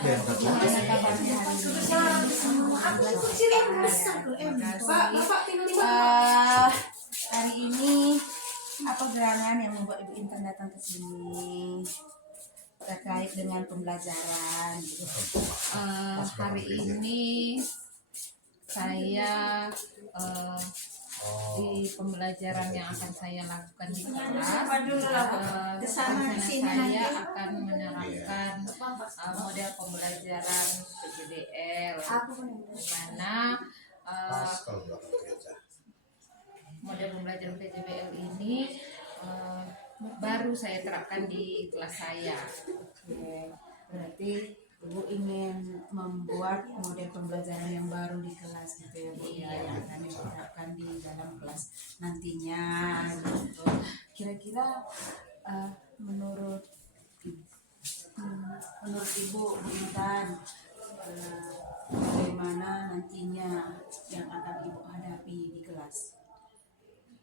Gimana kabarnya hari ini? Hari ini apa gerangan yang membuat Ibu Intan datang ke sini terkait dengan pembelajaran? Hari ini saya di pembelajaran yang akan saya lakukan di kelas, rencana saya akan menerapkan model pembelajaran PJBL, di mana model pembelajaran PJBL ini baru saya terapkan di kelas saya. Oke, berarti Ibu ingin membuat model pembelajaran yang baru di kelas gitu ya Bu, yang akan diterapkan di dalam kelas nantinya gitu. Kira-kira menurut Ibu Intan, bagaimana nantinya yang akan Ibu hadapi di kelas?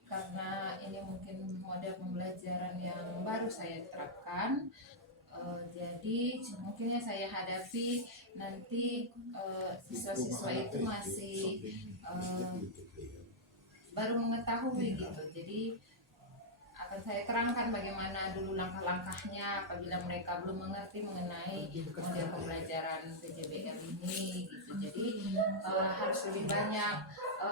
Karena ini mungkin model pembelajaran yang baru saya terapkan, jadi mungkinnya saya hadapi nanti siswa-siswa itu masih baru mengetahui gitu. Jadi akan saya terangkan bagaimana dulu langkah-langkahnya apabila mereka belum mengerti mengenai model pembelajaran PJBL ini gitu. Jadi harus lebih banyak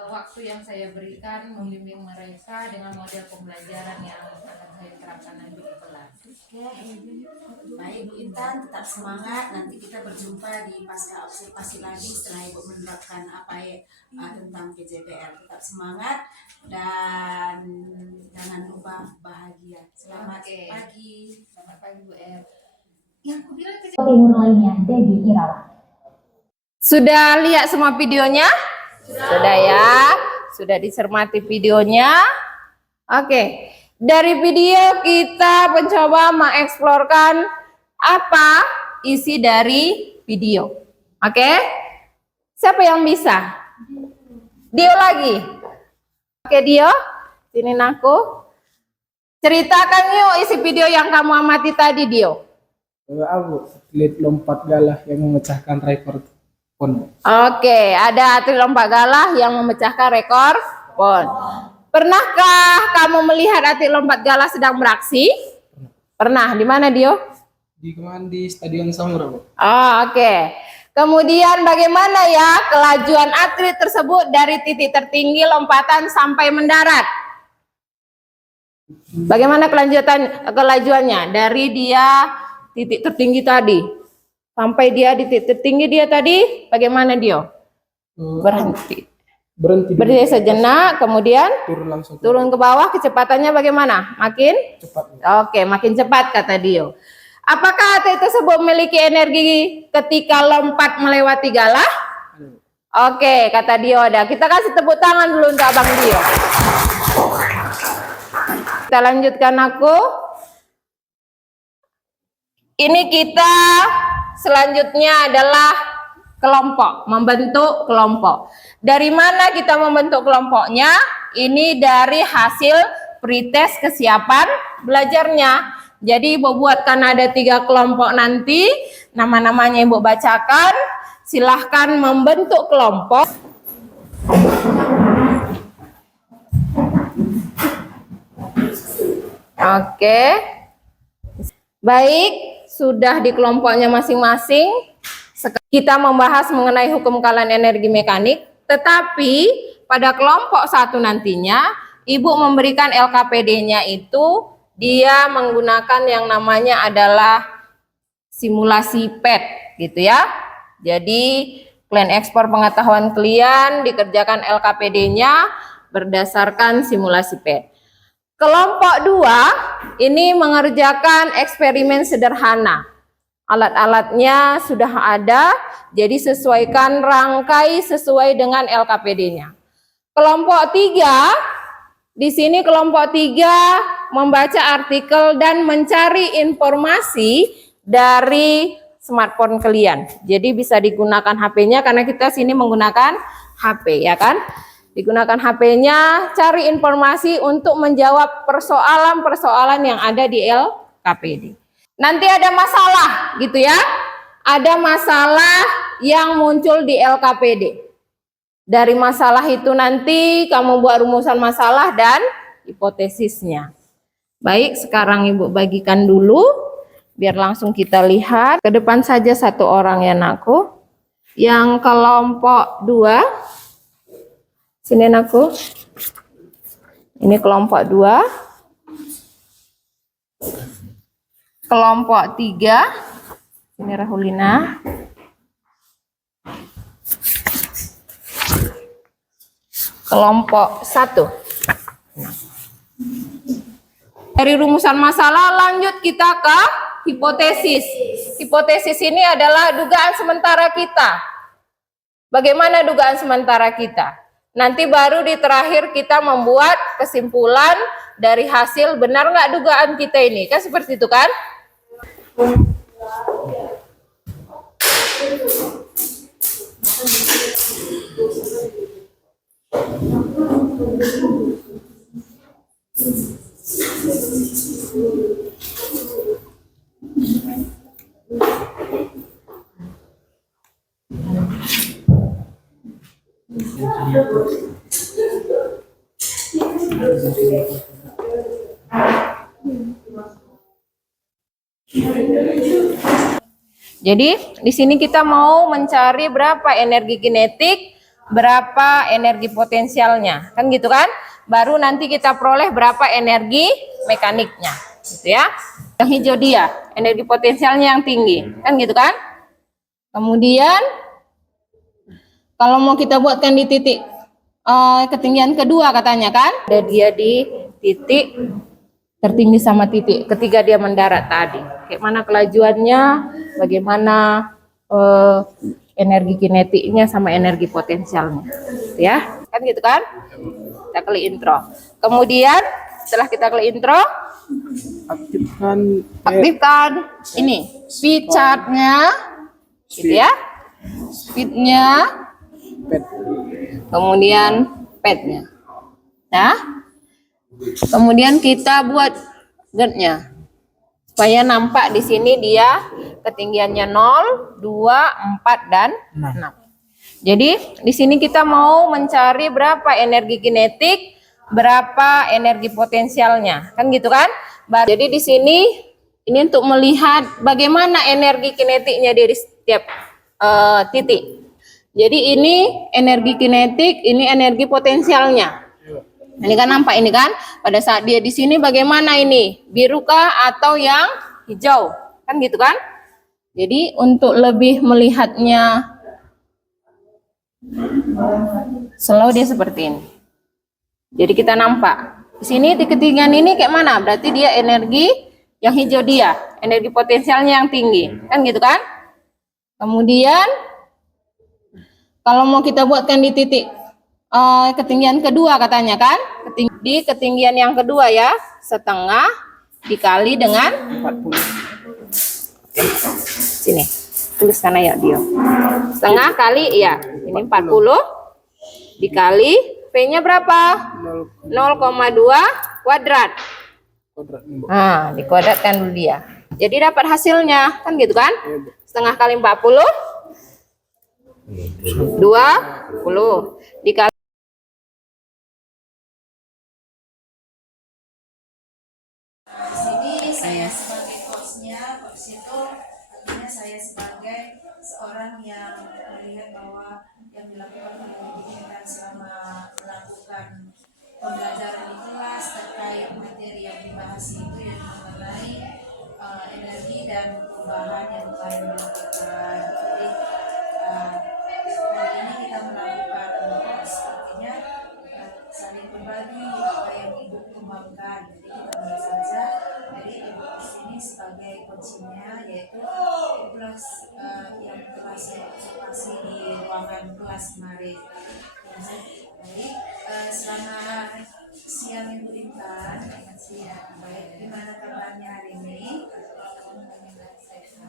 waktu yang saya berikan membimbing mereka dengan model pembelajaran yang akan saya terapkan nanti di kelas. Oke, baik Bu Intan, tetap semangat. Nanti kita berjumpa di pasca observasi lagi setelah Ibu menerapkan apa tentang PJBL. Tetap semangat dan jangan lupa bahagia. Selamat pagi. Selamat pagi Bu Er. Yang aku bilang Timur lainnya, Debbie Irawan. Sudah lihat semua videonya? Sudah ya? Sudah dicermati videonya? Oke. Dari video kita mencoba mengeksplorkan apa isi dari video. Oke? Siapa yang bisa? Dio lagi. Oke Dio, sini aku. Ceritakan yuk isi video yang kamu amati tadi Dio. Aku atlet lompat galah yang memecahkan rekor pon. Oke, ada atlet lompat galah yang memecahkan rekor pon. Pernahkah kamu melihat atlet lompat galah sedang beraksi? Pernah. Di mana Dio? Di Stadion Samura, Bu. Oh, oke. Kemudian bagaimana ya kelajuan atlet tersebut dari titik tertinggi lompatan sampai mendarat? Bagaimana kelajuannya dari dia titik tertinggi tadi sampai dia di titik tertinggi dia tadi? Bagaimana dia? Berhenti sejenak, kemudian turun ke bawah. Kecepatannya bagaimana? Makin cepat. Oke, makin cepat kata Dio. Apakah atlet tersebut memiliki energi ketika lompat melewati galah? Oke, kata Dio ada. Kita kasih tepuk tangan dulu untuk Abang Dio. Kita lanjutkan aku. Ini kita selanjutnya adalah kelompok, membentuk kelompok. Dari mana kita membentuk kelompoknya? Ini dari hasil pretest kesiapan belajarnya. Jadi Ibu buatkan ada 3 kelompok nanti, nama-namanya Ibu bacakan. Silahkan membentuk kelompok. Oke. Baik, sudah di kelompoknya masing-masing. Kita membahas mengenai hukum kalian energi mekanik, tetapi pada kelompok 1 nantinya Ibu memberikan LKPD-nya itu dia menggunakan yang namanya adalah simulasi PET gitu ya. Jadi plan ekspor pengetahuan kalian dikerjakan LKPD-nya berdasarkan simulasi PET. Kelompok 2 ini mengerjakan eksperimen sederhana. Alat-alatnya sudah ada, jadi sesuaikan rangkai sesuai dengan LKPD-nya. Kelompok 3, di sini kelompok 3 membaca artikel dan mencari informasi dari smartphone kalian. Jadi bisa digunakan HP-nya karena kita sini menggunakan HP ya kan? Digunakan HP-nya, cari informasi untuk menjawab persoalan-persoalan yang ada di LKPD. Nanti ada masalah gitu ya. ada masalah yang muncul di LKPD. Dari masalah itu nanti kamu buat rumusan masalah dan hipotesisnya. Baik, sekarang Ibu bagikan dulu biar langsung kita lihat. Ke depan saja satu orang ya Nakku. Yang kelompok 2. Sini Nakku. Ini kelompok 2. Kelompok 3. Ini Rahulina. Kelompok 1. Dari rumusan masalah lanjut kita ke hipotesis. Hipotesis ini adalah dugaan sementara kita. Bagaimana dugaan sementara kita? Nanti baru di terakhir kita membuat kesimpulan dari hasil benar nggak dugaan kita ini. Kan seperti itu kan? Jadi di sini kita mau mencari berapa energi kinetik, berapa energi potensialnya, kan gitu kan? Baru nanti kita peroleh berapa energi mekaniknya, gitu ya. Yang hijau dia, energi potensialnya yang tinggi, kan gitu kan? Kemudian kalau mau kita buatkan di titik ketinggian kedua katanya kan, ada dia di titik tertinggi sama titik ketiga dia mendarat tadi. Kayak mana kelajuannya, bagaimana energi kinetiknya sama energi potensialnya, ya kan gitu kan? Kita klik intro. Kemudian setelah kita klik intro, aktifkan ini speed chartnya, gitu ya, speednya, kemudian padnya. Nah, kemudian kita buat guardnya supaya nampak di sini dia ketinggiannya 0, 2, 4 dan 6. Jadi di sini kita mau mencari berapa energi kinetik, berapa energi potensialnya, kan gitu kan? Jadi di sini ini untuk melihat bagaimana energi kinetiknya dari setiap titik. Jadi ini energi kinetik, ini energi potensialnya. Ini kan nampak ini kan, pada saat dia di sini bagaimana ini, biru kah atau yang hijau, kan gitu kan? Jadi untuk lebih melihatnya slow dia seperti ini. Jadi kita nampak di sini di ketinggian ini kayak mana? Berarti dia energi yang hijau dia, energi potensialnya yang tinggi, kan gitu kan? Kemudian kalau mau kita buatkan di titik ketinggian kedua katanya kan, di ketinggian yang kedua ya, setengah dikali dengan 40. Sini tuliskan aja dia, setengah kali ya, ini 40 dikali P-nya berapa? 0,2 kuadrat. Nah, dikuadratkan dulu dia. Jadi dapat hasilnya, kan gitu kan? Setengah kali 40 20 dikali sini saya sebagai coachnya, coach itu artinya saya sebagai seorang yang melihat bahwa yang dilakukan oleh kita selama melakukan pembelajaran di kelas terkait materi yang dibahas itu yang mengenai energi dan perubahan yang telah dilakukan. Jadi hari ini kita melakukan sepertinya saling berbagi apa yang ibu kembangkan. Jadi kita mulai saja. Jadi ibu di sini sebagai coachingnya, yaitu kelas yang telah saya observasi di ruangan kelas kemarin. Jadi selama siang Ibu Intan, siang baik. Gimana kabarnya hari ini?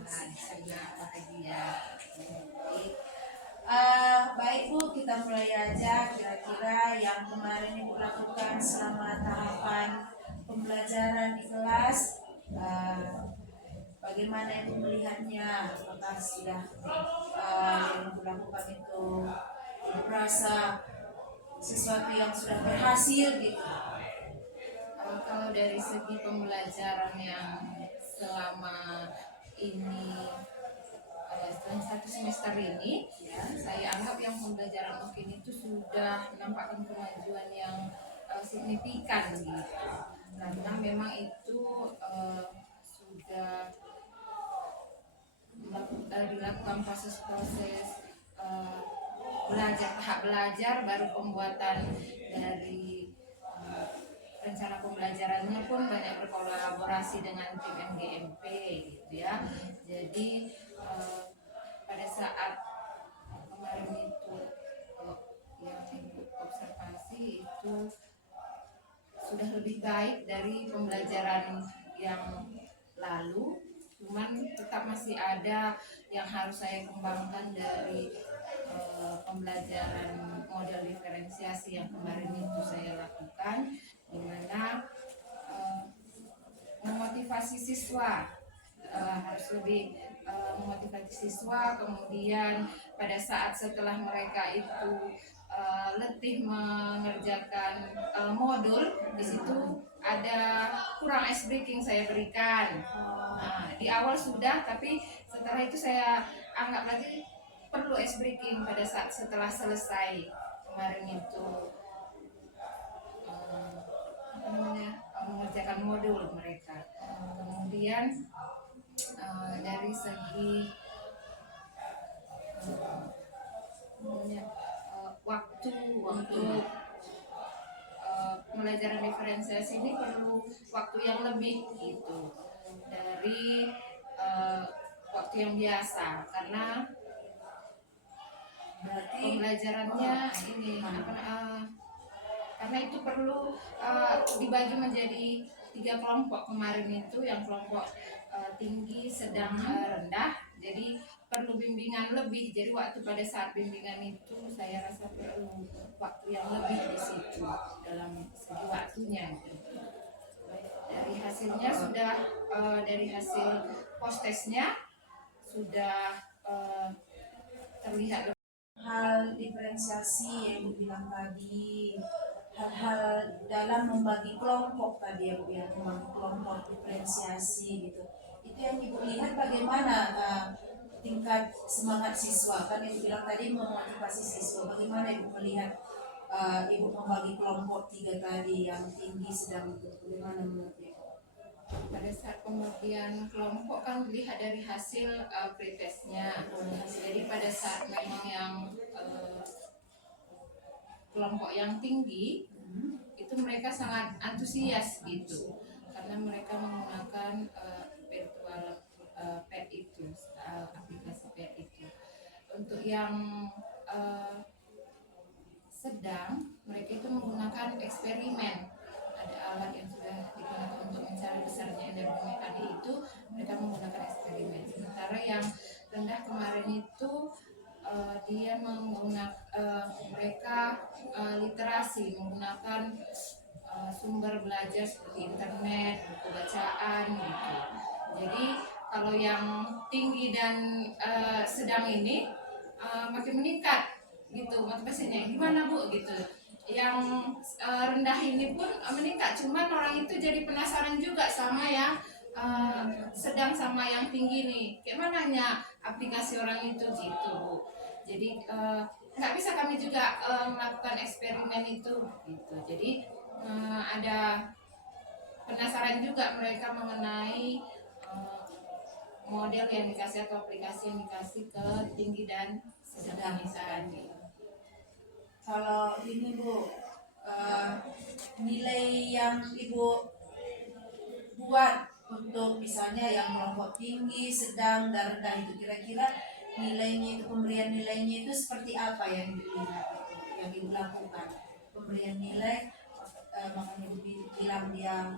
Saya bahagia. Baik Bu, kita mulai aja kira-kira yang kemarin Ibu lakukan selama tahapan pembelajaran di kelas. bagaimana Ibu melihatnya? Apakah sudah yang Ibu lakukan itu Ibu merasa sesuatu yang sudah berhasil gitu? Kalau dari segi pembelajaran yang selama ini setelah 1 semester ini, ya, saya anggap yang pembelajaran mungkin itu sudah menampakkan kemajuan yang signifikan gitu. Karena memang itu sudah dilakukan proses-proses tahap belajar, baru pembuatan dari rencana pembelajarannya pun banyak berkolaborasi dengan tim MGMP gitu ya. Jadi pada saat kemarin itu yang observasi itu sudah lebih baik dari pembelajaran yang lalu, cuman tetap masih ada yang harus saya kembangkan dari pembelajaran model diferensiasi yang kemarin itu saya lakukan, di mana memotivasi siswa harus lebih memotivasi siswa. Kemudian pada saat setelah mereka itu letih mengerjakan modul, di situ ada kurang ice breaking saya berikan. Nah, di awal sudah, tapi setelah itu saya anggap lagi perlu ice breaking pada saat setelah selesai kemarin itu mengerjakan modul mereka. Kemudian dari segi waktu untuk pembelajaran diferensiasi ini perlu waktu yang lebih gitu dari waktu yang biasa, karena Berarti pembelajarannya ini karena itu perlu dibagi menjadi 3 kelompok kemarin itu, yang kelompok tinggi, sedang, rendah. Jadi perlu bimbingan lebih. Jadi waktu pada saat bimbingan itu saya rasa perlu waktu yang lebih di situ dalam segi waktunya. Dari hasilnya sudah dari hasil post testnya sudah terlihat hal diferensiasi yang Ibu bilang tadi, hal-hal dalam membagi kelompok tadi ya Bu ya, membagi kelompok diferensiasi gitu, itu yang Ibu lihat bagaimana tingkat semangat siswa, kan Ibu bilang tadi memotivasi siswa, bagaimana Ibu melihat Ibu membagi kelompok 3 tadi, yang tinggi, sedang itu, bagaimana menurut Ibu? Pada saat pembagian kelompok kan dilihat dari hasil pretestnya. Jadi pada saat memang yang kelompok yang tinggi itu mereka sangat antusias gitu, karena mereka menggunakan virtual pad itu, aplikasi pad itu. Untuk yang sedang, mereka itu menggunakan eksperimen. Ada alat yang sudah digunakan untuk mencari besarnya energi mekanik, itu mereka menggunakan eksperimen. Sementara yang rendah kemarin itu dia menggunakan mereka literasi, menggunakan sumber belajar seperti internet, buku bacaan gitu. Jadi kalau yang tinggi dan sedang ini makin meningkat gitu motivasinya. Gimana Bu gitu? Yang rendah ini pun meningkat, cuman orang itu jadi penasaran juga sama yang sedang sama yang tinggi nih. Gimana nya aplikasi orang itu gitu Bu. Jadi nggak bisa kami juga melakukan eksperimen itu gitu. Jadi ada penasaran juga mereka mengenai model yang dikasih atau aplikasi yang dikasih ke tinggi dan sedang tadi. Kalau ini Bu, nilai yang Ibu buat untuk misalnya yang kelompok tinggi, sedang, dan rendah itu kira-kira nilainya itu, pemberian nilainya itu seperti apa yang dilihat itu, yang Ibu lakukan? Pemberian nilai, makanya Ibu bilang dia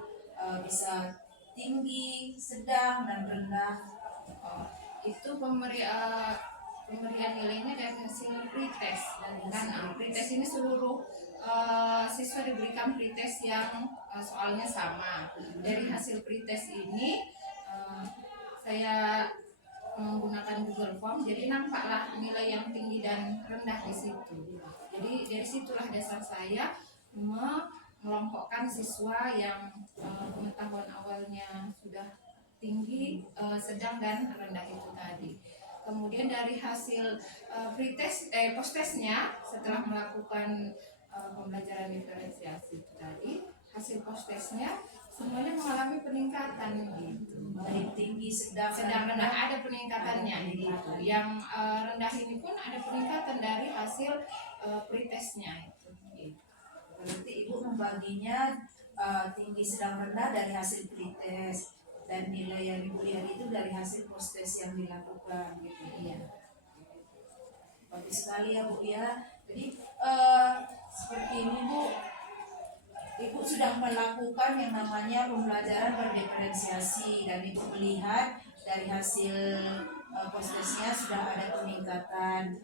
bisa tinggi, sedang, dan rendah. Itu pemberian nilainya dari hasil pretest. Kan pretest ini seluruh siswa diberikan pretest yang soalnya sama. Dari hasil pretest ini saya menggunakan Google Form, jadi nampaklah nilai yang tinggi dan rendah di situ. Jadi dari situlah dasar saya mengelompokkan siswa yang pengetahuan awalnya sudah tinggi, sedang dan rendah itu tadi. Kemudian dari hasil post-testnya setelah melakukan pembelajaran diferensiasi itu tadi, hasil post-testnya semuanya mengalami peningkatan gitu. Baik tinggi, sedang Rendah ada peningkatannya gitu. Yang rendah ini pun ada peningkatan dari hasil pretestnya itu. Gitu. Berarti Ibu membaginya tinggi, sedang, rendah dari hasil pretest, dan nilai yang Ibu lihat itu dari hasil post-test yang dilakukan gitu. Iya. Bagus sekali ya Bu ya. Jadi seperti ini Bu, Ibu sudah melakukan yang namanya pembelajaran berdiferensiasi, dan Ibu melihat dari hasil post-testnya sudah ada peningkatan.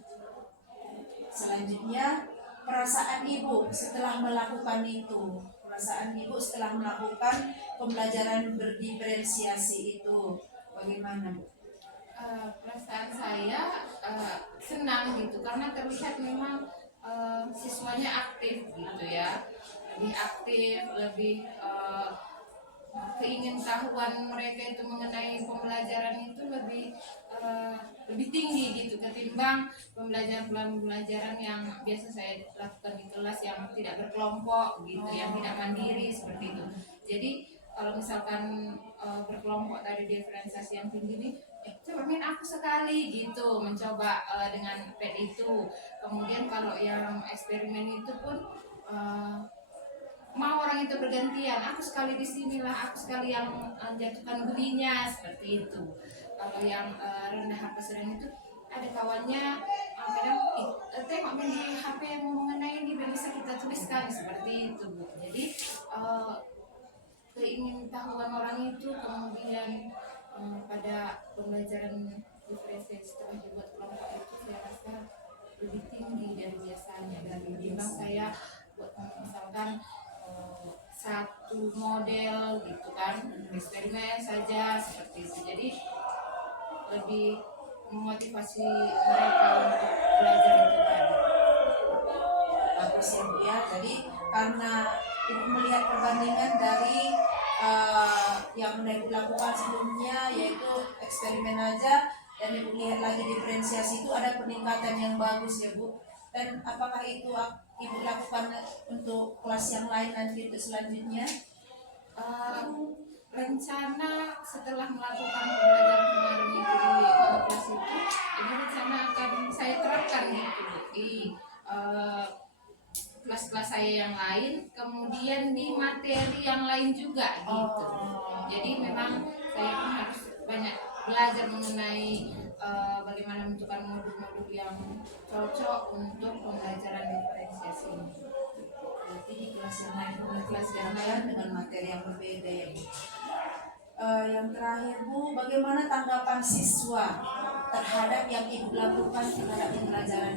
Selanjutnya, perasaan Ibu setelah melakukan itu, perasaan Ibu setelah melakukan pembelajaran berdiferensiasi itu bagaimana Bu? Perasaan saya senang gitu, karena terlihat memang siswanya aktif gitu ya, lebih aktif, lebih keingintahuan mereka itu mengenai pembelajaran itu lebih tinggi gitu ketimbang pembelajaran yang biasa saya lakukan di kelas yang tidak berkelompok gitu, yang tidak mandiri seperti itu. Jadi kalau misalkan berkelompok tadi diferensiasi yang tinggi ini, coba main aku sekali gitu, mencoba dengan pad itu. Kemudian kalau yang eksperimen itu pun mau orang itu bergantian, aku sekali di sinilah, aku sekali yang jatuhkan gulinya, seperti itu. Kalau yang rendah apa sedang itu, ada kawannya kadang tengok di HP yang mengenai ini, bisa kita tuliskan, seperti itu Bu. Jadi keingintahuan orang itu kemudian pada pembelajaran diferensiasi setelah dibuat kelompok itu, saya rasa lebih tinggi dari biasanya. Dan memang saya buat misalkan satu model gitu kan, eksperimen saja seperti itu, jadi lebih memotivasi mereka untuk belajar itu tadi. Bagus ya Bu ya. Jadi karena Ibu melihat perbandingan dari yang Ibu lakukan sebelumnya, yaitu eksperimen aja, dan Ibu lihat lagi diferensiasi itu ada peningkatan yang bagus ya Bu. Dan apakah itu Ibu lakukan untuk kelas yang lain nanti untuk selanjutnya? Rencana setelah melakukan pembelajaran kemarin itu di kelas itu, ini rencana akan saya terapkan gitu di kelas-kelas saya yang lain, kemudian di materi yang lain juga gitu. Jadi memang saya pun harus banyak belajar mengenai bagaimana menentukan modul-modul yang cocok untuk pembelajaran diferensiasi ini. Berarti di kelas yang lain, kelas yang lain dengan materi yang berbeda ya Bu. Yang terakhir Bu, bagaimana tanggapan siswa terhadap yang Ibu lakukan terhadap pembelajaran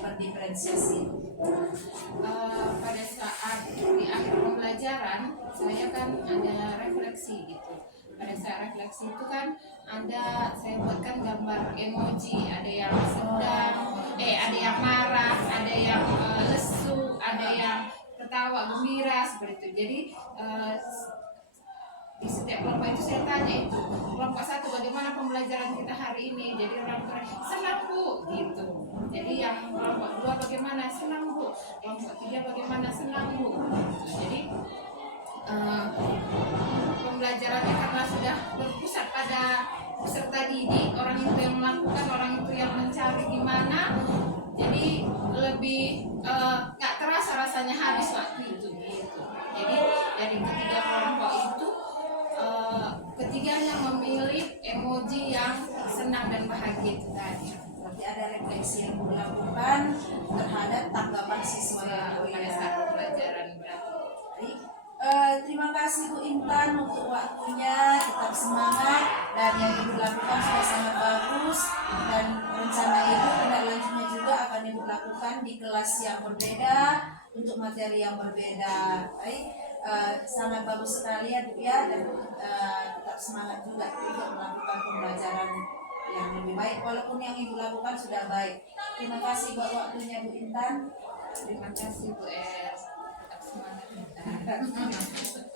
berdiferensiasi? Pada saat di akhir pembelajaran, saya kan ada refleksi gitu. Pada saat refleksi itu kan saya buatkan gambar emoji, ada yang sedang, ada yang marah, ada yang lesu, ada yang tertawa gembira, seperti itu. Jadi di setiap kelompok itu saya tanya itu, kelompok 1 bagaimana pembelajaran kita hari ini, jadi orang tua senang Bu gitu. Jadi yang kelompok 2 bagaimana, senang Bu. Kelompok 3 bagaimana, senang Bu. Jadi pembelajarannya karena sudah berpusat pada peserta didik, orang itu yang melakukan, orang itu yang mencari gimana, jadi lebih nggak terasa rasanya habis waktu itu gitu. Jadi dari ketiga kelompok itu ketiganya memilih emoji yang senang dan bahagia itu tadi. Berarti ada refleksi yang dilakukan terhadap tanggapan siswa Pada saat pembelajaran berarti. Terima kasih Bu Intan untuk waktunya, tetap semangat, dan yang Ibu lakukan sudah sangat bagus, dan rencana Ibu tindak lanjutnya juga akan Ibu lakukan di kelas yang berbeda untuk materi yang berbeda. Baik, sangat bagus sekali ya Bu ya, dan tetap semangat juga untuk melakukan pembelajaran yang lebih baik walaupun yang Ibu lakukan sudah baik. Terima kasih buat waktunya Bu Intan. Terima kasih Bu Es. Tetap semangat kita.